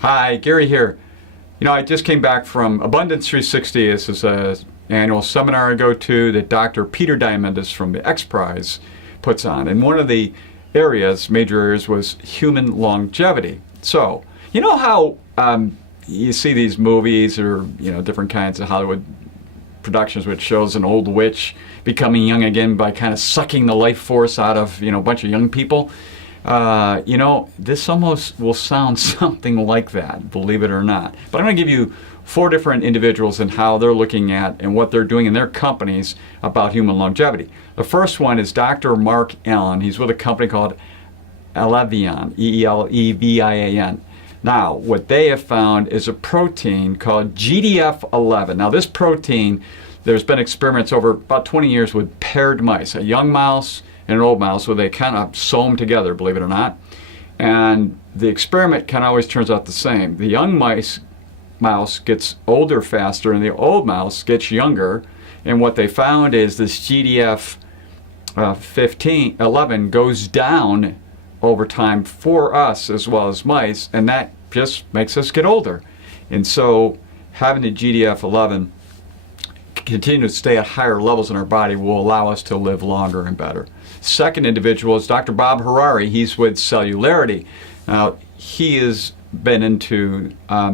Hi, Gary here. I just came back from Abundance 360. This is an annual seminar I go to that Dr. Peter Diamandis from the X Prize puts on. And one of the major areas, was human longevity. So, you know how you see these movies or, different kinds of Hollywood productions which shows an old witch becoming young again by kind of sucking the life force out of, a bunch of young people? This almost will sound something like that, believe it or not. But I'm going to give you 4 different individuals and how they're looking at and what they're doing in their companies about human longevity. The first one is Dr. Mark Allen. He's with a company called Elevian, Elevian. Now, what they have found is a protein called GDF11. Now, this protein, there's been experiments over about 20 years with paired mice, a young mouse and an old mouse, where they kind of sew them together, believe it or not. And the experiment kind of always turns out the same. The young mouse gets older faster, and the old mouse gets younger. And what they found is this GDF 11 goes down over time for us as well as mice, and that just makes us get older. And so having the GDF 11 continue to stay at higher levels in our body will allow us to live longer and better. Second individual is Dr. Bob Harari. He's with Cellularity. Now, he has been into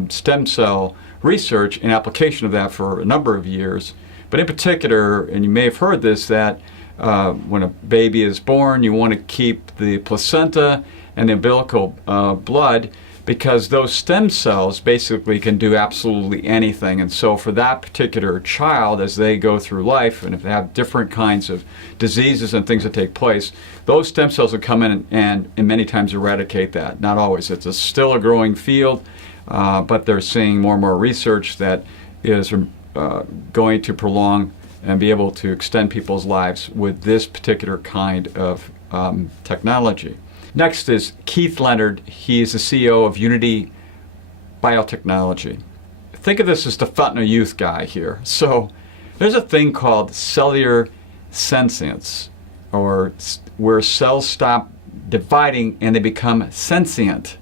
stem cell research and application of that for a number of years. But in particular, and you may have heard this, that when a baby is born, you want to keep the placenta and the umbilical blood, because those stem cells basically can do absolutely anything. And so for that particular child, as they go through life, and if they have different kinds of diseases and things that take place, those stem cells will come in and many times eradicate that. Not always. It's still a growing field, but they're seeing more and more research that is going to prolong and be able to extend people's lives with this particular kind of technology. Next is Keith Leonard. He is the CEO of Unity Biotechnology. Think of this as the fountain of youth guy here. So there's a thing called cellular senescence, or where cells stop dividing and they become sentient.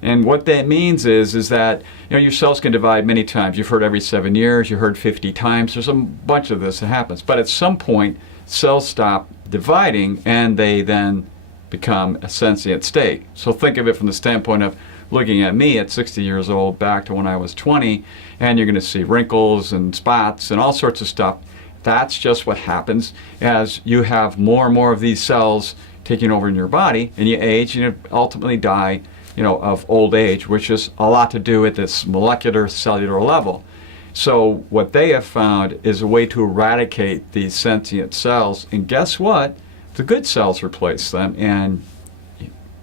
And what that means is that your cells can divide many times. You've heard every 7 years, you heard 50 times. There's a bunch of this that happens. But at some point, cells stop dividing and they then become a sentient state. So think of it from the standpoint of looking at me at 60 years old back to when I was 20, and you're going to see wrinkles and spots and all sorts of stuff. That's just what happens as you have more and more of these cells taking over in your body, and you age and you ultimately die, of old age, which is a lot to do at this molecular cellular level. So what they have found is a way to eradicate these sentient cells, and guess what? The good cells replace them, and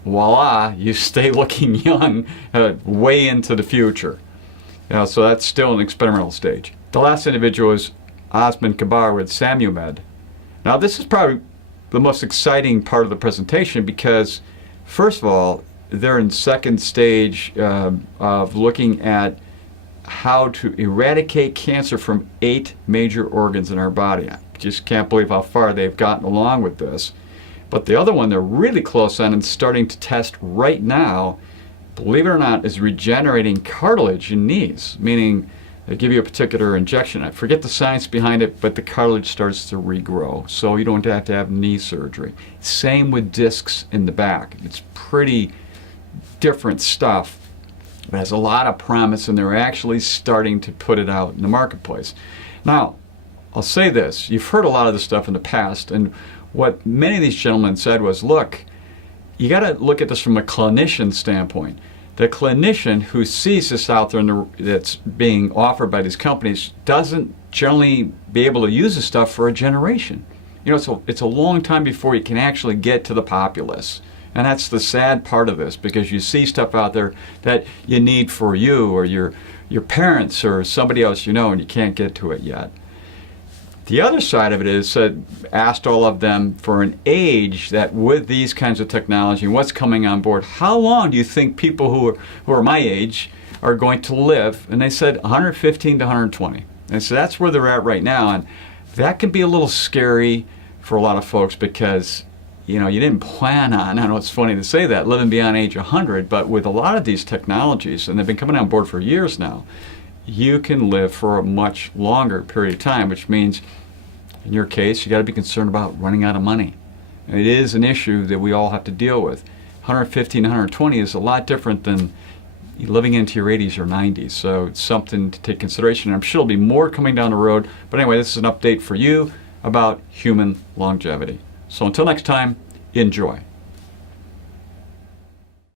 voila, you stay looking young way into the future. So that's still an experimental stage. The last individual is Osman Kabar with Samumed. Now, this is probably the most exciting part of the presentation because, first of all, they're in second stage of looking at how to eradicate cancer from 8 major organs in our body. I just can't believe how far they've gotten along with this. But the other one they're really close on and starting to test right now, believe it or not, is regenerating cartilage in knees, meaning they give you a particular injection. I forget the science behind it, but the cartilage starts to regrow, so you don't have to have knee surgery. Same with discs in the back. It's pretty different stuff. It has a lot of promise, and they're actually starting to put it out in the marketplace. Now, I'll say this. You've heard a lot of this stuff in the past, and what many of these gentlemen said was, look, you got to look at this from a clinician standpoint. The clinician who sees this out there that's being offered by these companies doesn't generally be able to use this stuff for a generation. It's a long time before you can actually get to the populace. And that's the sad part of this, because you see stuff out there that you need for you or your parents or somebody else and you can't get to it yet. The other side of it is asked all of them for an age that with these kinds of technology and what's coming on board, how long do you think people who are my age are going to live? And they said 115 to 120. And so that's where they're at right now. And that can be a little scary for a lot of folks because, you didn't plan on, I know it's funny to say that, living beyond age 100, but with a lot of these technologies, and they've been coming on board for years now, you can live for a much longer period of time, which means, in your case, you got to be concerned about running out of money. And it is an issue that we all have to deal with. 115 and 120 is a lot different than living into your 80s or 90s, so it's something to take consideration. I'm sure there'll be more coming down the road, but anyway, this is an update for you about human longevity. So until next time, enjoy.